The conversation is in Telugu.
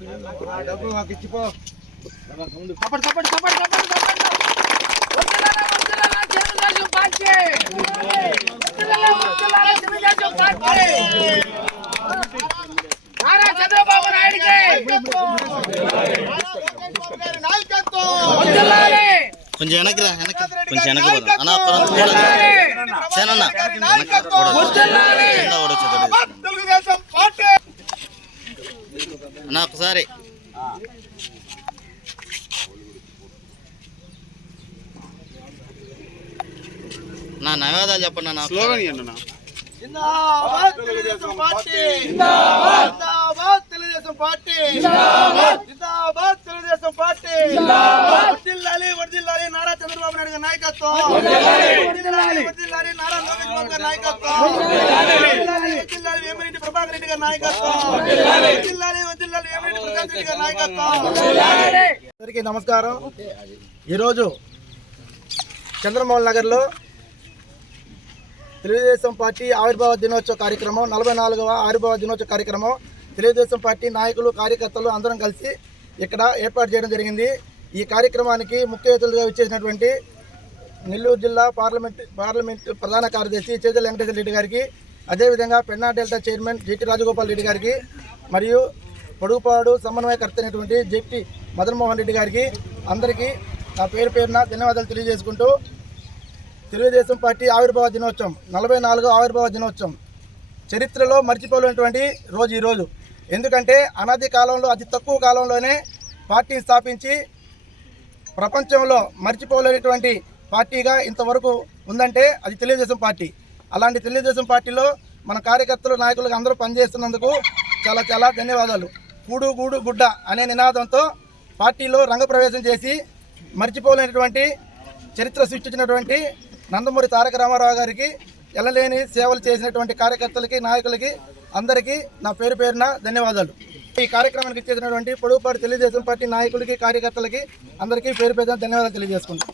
డబ్బు మాకు ఇచ్చిపో. చంద్రబాబు నాయుడుకి కొంచెం వెనక్కి రా, కొంచెం వెనక్కి అన్న ఒకసారి నా నవేదాలు చెప్పండి నా జిందాబాద్ తెలుగుదేశం పార్టీ, జిందాబాద్ తెలుగుదేశం పార్టీ, జిందాబాద్ తెలుగుదేశం పార్టీ. వర్ధిల్లాలి వర్ధిల్లాలి నారా చంద్రబాబు నాయుడు గారి నాయకత్వం, వర్ధిల్లాలి వర్ధిల్లాలి నారా లోకేష్ బాబు గారి నాయకత్వం, వర్ధిల్లాలి వర్ధిల్లాలి వేమిరెడ్డి ప్రభాకర్ రెడ్డి గారి నాయకత్వం, వర్ధిల్లాలి వర్ధిల్లాలి వేమిరెడ్డి ప్రకాష్ రెడ్డి గారి నాయకత్వం. అందరికీ నమస్కారం. ఈరోజు చంద్రమోహన్ నగర్లో తెలుగుదేశం పార్టీ ఆవిర్భావ దినోత్సవ కార్యక్రమం, 44వ ఆవిర్భావ దినోత్సవ కార్యక్రమం తెలుగుదేశం పార్టీ నాయకులు కార్యకర్తలు అందరం కలిసి ఇక్కడ ఏర్పాటు చేయడం జరిగింది. ఈ కార్యక్రమానికి ముఖ్య అతిథులుగా విచ్చేసినటువంటి నెల్లూరు జిల్లా పార్లమెంట్ ప్రధాన కార్యదర్శి చేజల వెంకటేశ్వర రెడ్డి గారికి, అదేవిధంగా పెన్నా డెల్టా చైర్మన్ జెట్టి రాజగోపాల్ రెడ్డి గారికి, మరియు పొడుగుపాడు సమన్వయకర్త అయినటువంటి జెట్టి మదన్మోహన్ రెడ్డి గారికి అందరికీ నా పేరు పేరున ధన్యవాదాలు తెలియజేసుకుంటూ, తెలుగుదేశం పార్టీ ఆవిర్భావ దినోత్సవం 44వ ఆవిర్భావ దినోత్సవం చరిత్రలో మర్చిపోలేనటువంటి రోజు ఈరోజు. ఎందుకంటే అనాది కాలంలో అతి తక్కువ కాలంలోనే పార్టీని స్థాపించి ప్రపంచంలో మర్చిపోలేనటువంటి పార్టీగా ఇంతవరకు ఉందంటే అది తెలుగుదేశం పార్టీ. అలాంటి తెలుగుదేశం పార్టీలో మన కార్యకర్తలు నాయకులు అందరూ పనిచేస్తున్నందుకు చాలా చాలా ధన్యవాదాలు. కూడు గూడు గుడ్డ అనే నినాదంతో పార్టీలో రంగప్రవేశం చేసి మర్చిపోలేనటువంటి చరిత్ర సృష్టించినటువంటి నందమూరి తారక రామారావు గారికి ఎల్లలేని సేవలు చేసినటువంటి కార్యకర్తలకి నాయకులకి అందరికీ నా పేరు పేరున ధన్యవాదాలు. ఈ కార్యక్రమానికి ఇచ్చేసినటువంటి పొడుగుపాడు తెలుగుదేశం పార్టీ నాయకులకి కార్యకర్తలకి అందరికీ పేరు పేరున ధన్యవాదాలు తెలియజేసుకుంటాం.